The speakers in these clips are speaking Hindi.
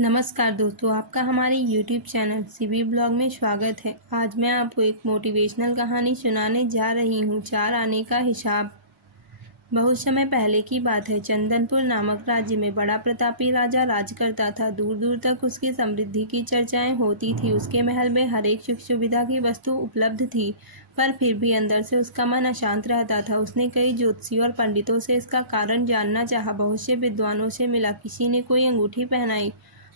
नमस्कार दोस्तों, आपका हमारे YouTube चैनल सीबी ब्लॉग में स्वागत है। आज मैं आपको एक मोटिवेशनल कहानी सुनाने जा रही हूँ। 4 आने का हिसाब। बहुत समय पहले की बात है। चंदनपुर नामक राज्य में बड़ा प्रतापी राजा राज करता था। दूर दूर तक उसकी समृद्धि की चर्चाएं होती थी। उसके महल में हर एक सुख सुविधा की वस्तु उपलब्ध थी, पर फिर भी अंदर से उसका मन अशांत रहता था। उसने कई ज्योतिषियों और पंडितों से इसका कारण जानना चाहा। बहुत से विद्वानों से मिला। किसी ने कोई अंगूठी पहनाई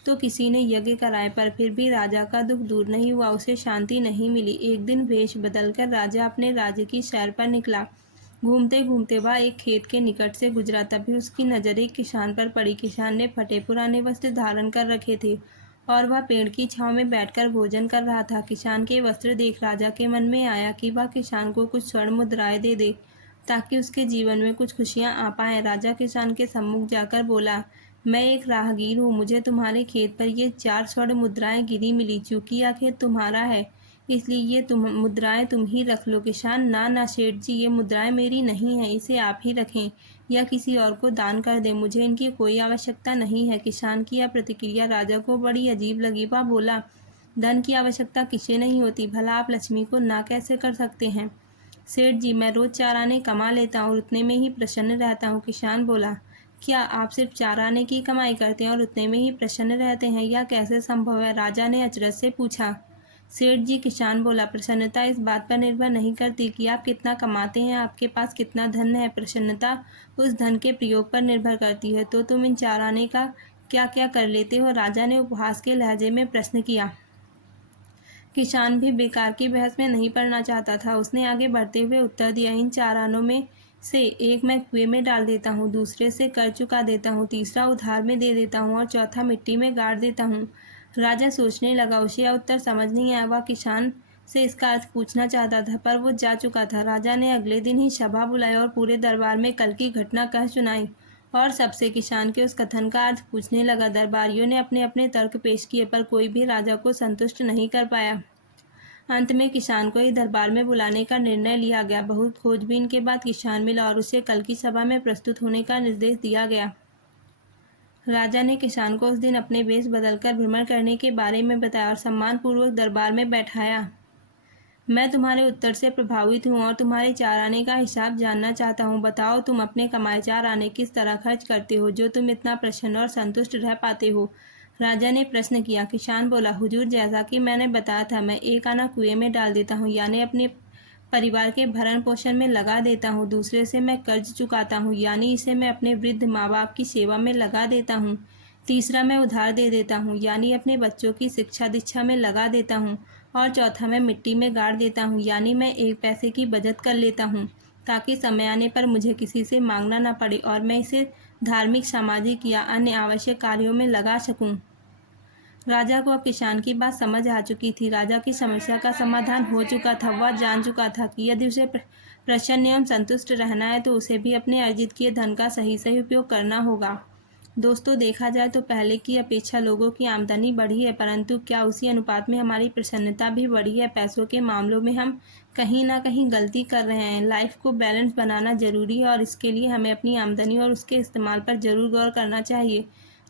तो किसी ने यज्ञ कराए, पर फिर भी राजा का दुख दूर नहीं हुआ। उसे शांति नहीं मिली। एक दिन वेश बदलकर राजा अपने राज्य की सैर पर निकला। घूमते घूमते वह एक खेत के निकट से गुजरा। तभी उसकी नजर एक किसान पर पड़ी। किसान ने फटे पुराने वस्त्र धारण कर रखे थे और वह पेड़ की छांव में बैठकर भोजन कर रहा था। किसान के वस्त्र देख राजा के मन में आया कि वह किसान को कुछ स्वर्ण मुद्राएं दे दे, ताकि उसके जीवन में कुछ खुशियां आ पाए। राजा किसान के सम्मुख जाकर बोला, मैं एक राहगीर हूँ। मुझे तुम्हारे खेत पर ये 4 स्वर्ण मुद्राएं गिरी मिली। चूंकि यह खेत तुम्हारा है, इसलिए ये मुद्राएं तुम ही रख लो। किसान, ना ना सेठ जी, ये मुद्राएं मेरी नहीं है, इसे आप ही रखें या किसी और को दान कर दें। मुझे इनकी कोई आवश्यकता नहीं है। किसान की यह प्रतिक्रिया राजा को बड़ी अजीब लगी। वह बोला, धन की आवश्यकता किसे नहीं होती, भला आप लक्ष्मी को ना कैसे कर सकते हैं। सेठ जी, मैं रोज 4 आने कमा लेता हूँ और उतने में ही प्रसन्न रहता हूँ। किसान बोला, क्या आप सिर्फ 4 आने की कमाई करते हैं और उतने में ही प्रसन्न रहते हैं? यह कैसे संभव है? राजा ने अचरज से पूछा। सेठ जी, किसान बोला, प्रसन्नता इस बात पर निर्भर नहीं करती कि आप कितना कमाते हैं, आपके पास कितना धन है। प्रसन्नता उस धन के प्रयोग पर निर्भर करती है। तो तुम इन 4 आने का क्या क्या कर लेते हो? राजा ने उपहास के लहजे में प्रश्न किया। किसान भी बेकार की बहस में नहीं पड़ना चाहता था। उसने आगे बढ़ते हुए उत्तर दिया, इन 4 आनों में से एक मैं कुएं में डाल देता हूँ, दूसरे से कर चुका देता हूँ, तीसरा उधार में दे देता हूँ और चौथा मिट्टी में गाड़ देता हूँ। राजा सोचने लगा। उसे यह उत्तर समझ नहीं आया। वह किसान से इसका अर्थ पूछना चाहता था, पर वो जा चुका था। राजा ने अगले दिन ही सभा बुलाई और पूरे दरबार में कल की घटना कह सुनाई और सबसे किसान के उस कथन का अर्थ पूछने लगा। दरबारियों ने अपने अपने तर्क पेश किए, पर कोई भी राजा को संतुष्ट नहीं कर पाया। अंत में किसान को ही दरबार में बुलाने का निर्णय लिया गया। बहुत खोजबीन के बाद किसान मिला और उसे कल की सभा में प्रस्तुत होने का निर्देश दिया गया। राजा ने किसान को उस दिन अपने वेश बदलकर भ्रमण करने के बारे में बताया और सम्मानपूर्वक दरबार में बैठाया। मैं तुम्हारे उत्तर से प्रभावित हूँ और तुम्हारे 4 आने का हिसाब जानना चाहता हूँ। बताओ, तुम अपने कमाए 4 आने किस तरह खर्च करते हो, जो तुम इतना प्रसन्न और संतुष्ट रह पाते हो? राजा ने प्रश्न किया। किसान बोला, हुजूर, जैसा कि मैंने बताया था, मैं 1 आना कुएं में डाल देता हूँ, यानी अपने परिवार के भरण पोषण में लगा देता हूँ। दूसरे से मैं कर्ज चुकाता हूँ, यानी इसे मैं अपने वृद्ध माँ बाप की सेवा में लगा देता हूँ। तीसरा, मैं उधार दे देता हूँ, यानी अपने बच्चों की शिक्षा दीक्षा में लगा देता हूँ। और चौथा, मैं मिट्टी में गाड़ देता हूँ, यानी मैं 1 पैसे की बचत कर लेता हूँ, ताकि समय आने पर मुझे किसी से मांगना न पड़े और मैं इसे धार्मिक, सामाजिक या अन्य आवश्यक कार्यों में लगा सकूँ। राजा को अब किसान की बात समझ आ चुकी थी। राजा की समस्या का समाधान हो चुका था। वह जान चुका था कि यदि उसे प्रसन्न एवं संतुष्ट रहना है तो उसे भी अपने अर्जित किए धन का सही सही उपयोग करना होगा। दोस्तों, देखा जाए तो पहले की अपेक्षा लोगों की आमदनी बढ़ी है, परंतु क्या उसी अनुपात में हमारी प्रसन्नता भी बढ़ी है? पैसों के मामलों में हम कहीं ना कहीं गलती कर रहे हैं। लाइफ को बैलेंस बनाना जरूरी है और इसके लिए हमें अपनी आमदनी और उसके इस्तेमाल पर जरूर गौर करना चाहिए।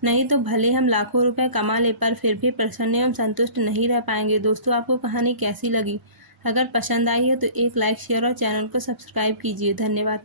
नहीं तो भले हम लाखों रुपए कमा ले, पर फिर भी प्रसन्न एवं संतुष्ट नहीं रह पाएंगे। दोस्तों, आपको कहानी कैसी लगी? अगर पसंद आई है तो एक लाइक, शेयर और चैनल को सब्सक्राइब कीजिए। धन्यवाद।